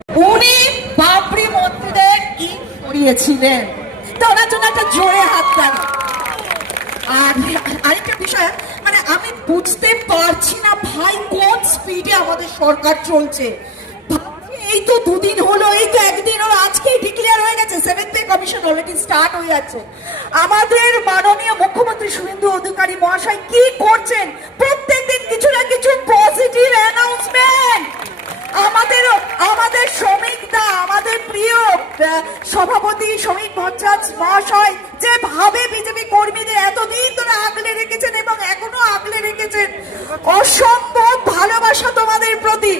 উনি বাবরি মসজিদের ইট সরিয়েছিলেন, তো ওনার জন্য একটা জোরে হাত দেন। আর আরেকটা বিষয়, মানে আমি বুঝতে পারছি না ভাই কোন স্পিডে আমাদের সরকার চলছে। এই তো দুদিন হলো, এই তো একদিন হলো, আজকেই ডিক্লেয়ার হয়ে গেছে, 7th pay commission already start হয়ে যাচ্ছে। আমাদের মাননীয় মুখ্যমন্ত্রী শুভেন্দু অধিকারী মহাশয় কি করছেন? প্রত্যেকদিন কিছু না কিছু পজিটিভ অ্যানাউন্সমেন্ট। আমাদের শ্রমিকদা, আমাদের প্রিয় সভাপতি শ্রমিক ভট্টাচার্য মহাশয় যেভাবে বিজেপি কর্মীদের এতদিন ধরে আগলে রেখেছেন এবং এখনো আগলে রেখেছেন, অসম্ভব ভালোবাসা তোমাদের প্রতি।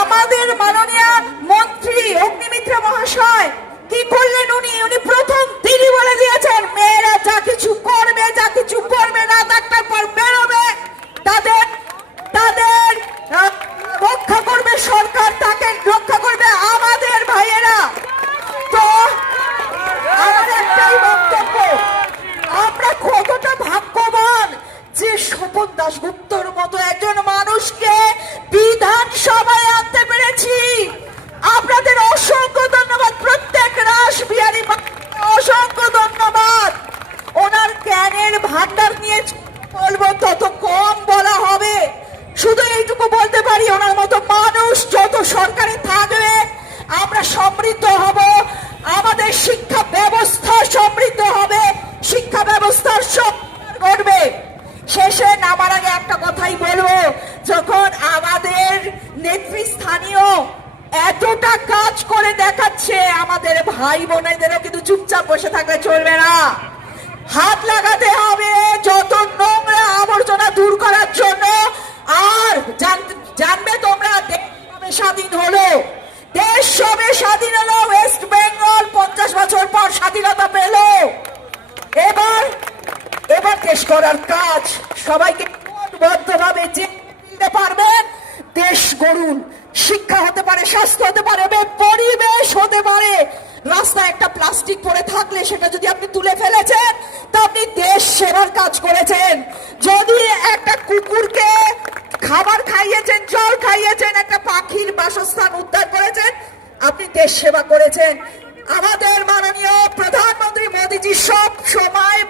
আমাদের মাননীয় মন্ত্রী অগ্নিমিত্রা মহাশয় কি করলেন? উনি প্রথম দিনই বলে দিয়েছেন মেয়েরা যা কিছু করবে, যা কিছু করবে না, তার পর বেরোবে, তাদের রক্ষা করবে সরকার, তাকে রক্ষা করবে আমাদের ভাইয়েরা। তো আমার একটাই বক্তব্য, আমরা কতটা ভাগ্যবান যে স্বপন দাশগুপ্তর মতো একজন মানুষকে বিধানসভায় আনতে পেরেছি। আপনাদের অসংখ্য ধন্যবাদ, প্রত্যেক রাস বিহারী অসংখ্য ধন্যবাদ। ওনার জ্ঞানের ভান্ডার নিয়ে বলবো তত কম বলা হবে। শুধু এইটুকু বলতে পারি, ওনার মতো মানুষ যত সরকারে থাকবে আমরা সমৃদ্ধ হব, আমাদের শিক্ষা ব্যবস্থা সমৃদ্ধ হবে, শিক্ষা ব্যবস্থার ঘটবে। শেষে নামার আগে একটা কথাই বলবো, যখন আমাদের নেতৃস্থানীয় এতটা কাজ করে দেখাচ্ছে, আমাদের ভাই বোনেদেরও কিন্তু চুপচাপ বসে থাকলে চলবে না, হাত লাগাতে হবে যত নোংরা আবর্জনা দূর করার জন্য। আর জানবে তোমরা, দেশ সবে স্বাধীন হলো, দেশ সবে স্বাধীন হলো, ওয়েস্ট বেঙ্গল 50 বছর পর স্বাধীনতা পেল। এবার দেশ করার কাজ সবাইকে বদ্ধভাবে যে দিতে পারবেন দেশ গড়ুন। শিক্ষা হতে পারে, স্বাস্থ্য হতে পারে, পরিবেশ হতে পারে। রাস্তায় একটা প্লাস্টিক পড়ে থাকলে সেটা যদি আপনি তুলে ফেলেছেন, তা আপনি দেশ সেবার কাজ করেছেন। যদি একটা কুকুরকে খাবার খাইয়েছেন, জল খাইয়েছেন, একটা পাখির বাসস্থান উদ্ধার করেছেন, আপনি দেশ সেবা করেছেন। আমাদের মাননীয় প্রধানমন্ত্রী মোদীজি সব সময়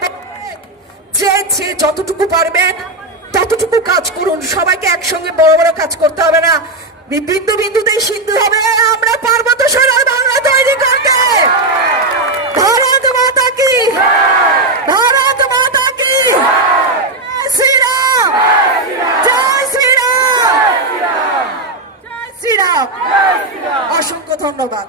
যে যতটুকু পারবেন ততটুকু কাজ করুন। সবাইকে একসঙ্গে বড় বড় কাজ করতে হবে না, বিন্দু বিন্দুতেই সিন্ধু হবে। আমরা পারবো তো সোনার বাংলা তৈরি করতে। ভারত মাতা কি, ভারত মাতা কি, জয় শ্রীরাম, জয় শ্রীরাম, জয় শ্রীরাম। অসংখ্য ধন্যবাদ।